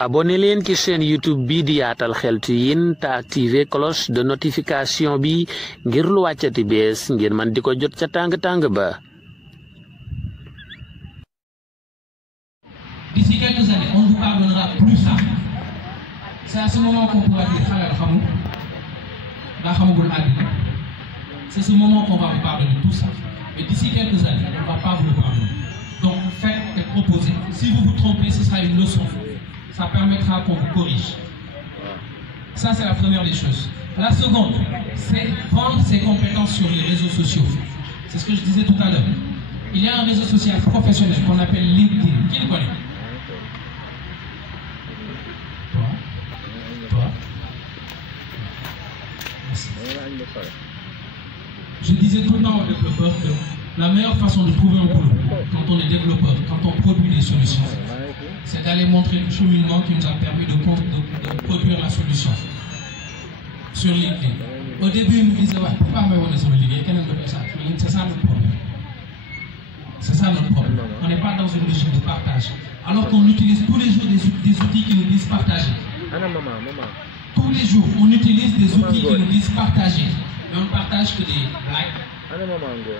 abonné leen ci chaîne YouTube bi di Yaatal Xeltu Yin te activer cloche de notification bi ngir lu wàccati bees ngir man di ko jot ca tàng ba. D'ici quelques années, on ne vous pardonnera plus ça. C'est à ce moment qu'on pourra dire c'est ce moment qu'on va vous pardonner tout ça. Et d'ici quelques années, on ne va pas vous le pardonner. Donc faites et proposez. Si vous vous trompez, ce sera une leçon. Ça permettra qu'on vous corrige. Ça, c'est la première des choses. La seconde, c'est vendre ses compétences sur les réseaux sociaux. C'est ce que je disais tout à l'heure. Il y a un réseau social professionnel qu'on appelle LinkedIn. Qui le connaît? Toi? Merci. Je disais tout le temps aux développeurs que la meilleure façon de trouver un boulot, quand on est développeur, quand on produit des solutions, c'est d'aller montrer le cheminement qui nous a permis de produire la solution sur LinkedIn. Au début, ils me disaient, ouais, pourquoi me voir sur LinkedIn? C'est ça notre problème. C'est ça notre problème. On n'est pas dans une logique de partage. Alors qu'on utilise tous les jours des outils qui nous disent partager. Tous les jours, on utilise des outils qui nous disent partager. Mais on ne partage que des likes,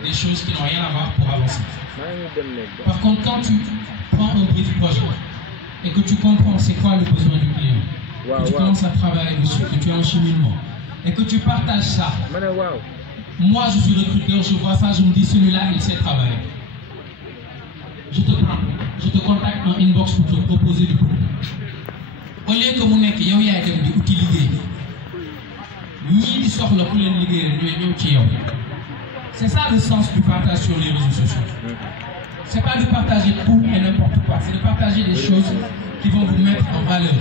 des choses qui n'ont rien à voir pour avancer. Par contre, quand tu prends un brief projet et que tu comprends c'est quoi le besoin du client, que tu commences à travailler dessus, que tu as un cheminement, et que tu partages ça, moi je suis recruteur, je vois ça, je me dis celui-là il sait travailler. Je te prends, je te contacte en inbox pour te proposer du boulot. Au lieu que mon équipe, il y a des outils c'est ça le sens du partage sur les réseaux sociaux. C'est pas de partager tout et n'importe quoi, c'est de partager des choses qui vont vous mettre en valeur.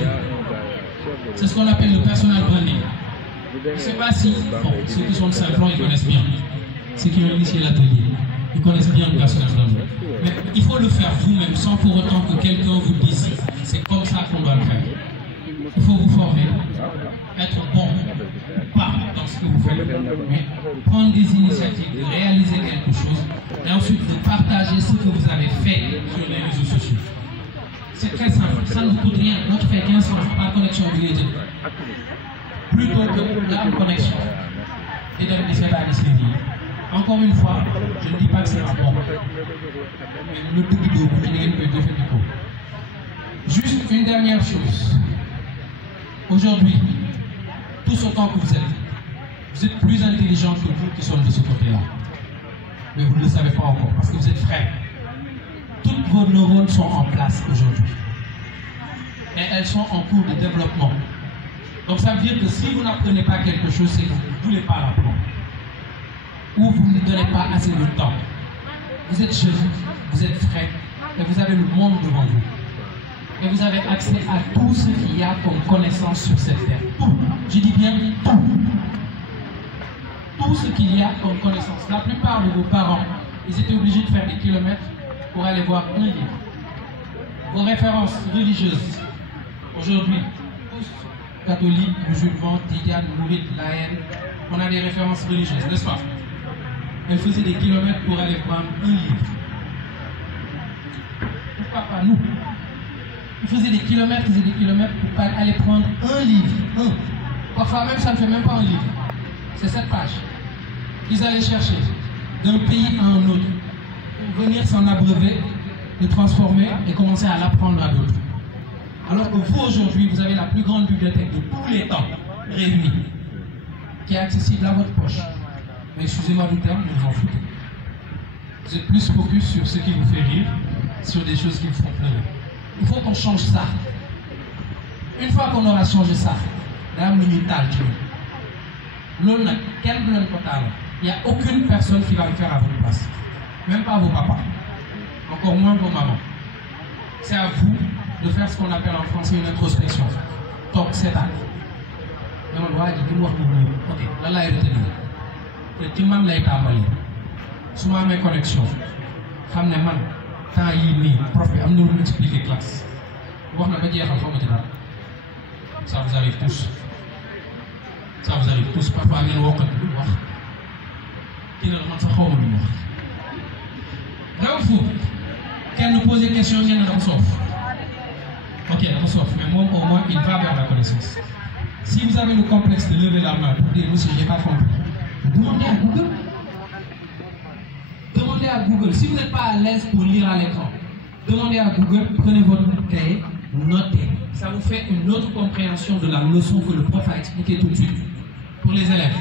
C'est ce qu'on appelle le personal branding. Je ne sais pas si ceux qui sont de Saint-Flon, ils connaissent bien. Ceux qui ont initié l'atelier, ils connaissent bien le personal branding. Mais il faut le faire vous-même sans pour autant que quelqu'un vous dise c'est comme ça qu'on doit le faire. Il faut vous former, être bon, pas dans ce que vous faites, mais prendre des initiatives, de réaliser quelque chose et ensuite de partager ce que vous avez fait sur les réseaux sociaux. C'est très simple, ça ne coûte rien. Notre fait 15 francs par connexion obligée. Plutôt que la connexion et de la suivi. Encore une fois, je ne dis pas que c'est pas bon. Mais le tout vidéo, vous n'avez pas de faire. Juste une dernière chose. Aujourd'hui, tout autant que vous êtes plus intelligents que vous qui sont de ce côté-là. Mais vous ne le savez pas encore parce que vous êtes frères. Toutes vos neurones sont en place aujourd'hui. Et elles sont en cours de développement. Donc ça veut dire que si vous n'apprenez pas quelque chose, c'est que vous ne voulez pas l'apprendre. Ou vous ne donnez pas assez de temps. Vous êtes jeunes, vous êtes frais, et vous avez le monde devant vous. Et vous avez accès à tout ce qu'il y a comme connaissance sur cette terre. Tout. Je dis bien tout. Tout ce qu'il y a comme connaissance. La plupart de vos parents, ils étaient obligés de faire des kilomètres pour aller voir un livre. Vos références religieuses, aujourd'hui, tous catholiques, musulmans, tidianes, mourides, laïens, on a des références religieuses, n'est-ce pas? Elles faisaient des kilomètres pour aller prendre un livre. Pourquoi pas nous? Ils faisaient des kilomètres pour aller prendre un livre. Parfois même, ça ne fait même pas un livre. C'est 7 pages. Ils allaient chercher d'un pays à un autre pour venir s'en abreuver, le transformer et commencer à l'apprendre à d'autres. Alors que vous, aujourd'hui, vous avez la plus grande bibliothèque de tous les temps réunie, qui est accessible à votre poche. Mais excusez-moi du terme, mais vous en foutez. Vous êtes plus focus sur ce qui vous fait rire, sur des choses qui vous font pleurer. Il faut qu'on change ça. Une fois qu'on aura changé ça, il n'y a aucune personne qui va le faire à votre place. Même pas vos papas. Encore moins vos mamans. C'est à vous de faire ce qu'on appelle en français une introspection. Donc c'est à vous. Ok, là là il est tenu. Le timam l'a été avalé. Souvent mes connexions. Quand il prof bi am na lu mu expliquer classe wax na ba jeexal xamati dara ça vous arrive tous parfois ngeen wokkal lu wax kii la man sax xawma lu wax raw fu kenn poser question ngeen na ko soof Ok, sauf, mais moi au moins il va vers la connaissance. Si vous avez le complexe de lever la main pour dire monsieur, j'ai pas compris, demandez à Google. Demandez à Google. Si vous n'êtes pas à l'aise pour lire à l'écran, demandez à Google, prenez votre cahier, notez. Ça vous fait une autre compréhension de la leçon que le prof a expliquée tout de suite pour les élèves.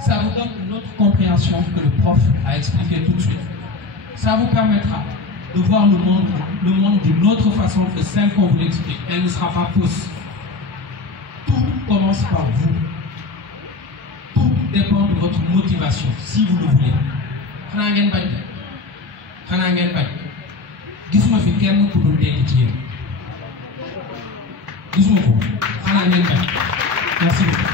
Ça vous donne une autre compréhension que le prof a expliqué tout de suite. Ça vous permettra de voir le monde d'une autre façon que celle qu'on vous l'explique. Elle ne sera pas fausse. Tout commence par vous. Tout dépend de votre motivation, si vous le voulez. Xanaa ngeen bañ xanaa ngeen bañ gisuma fi kenn ku dul dégg ci yéen gisuma ko xanaa ngeen bañ. Merci beaucoup.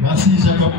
Merci Jacob.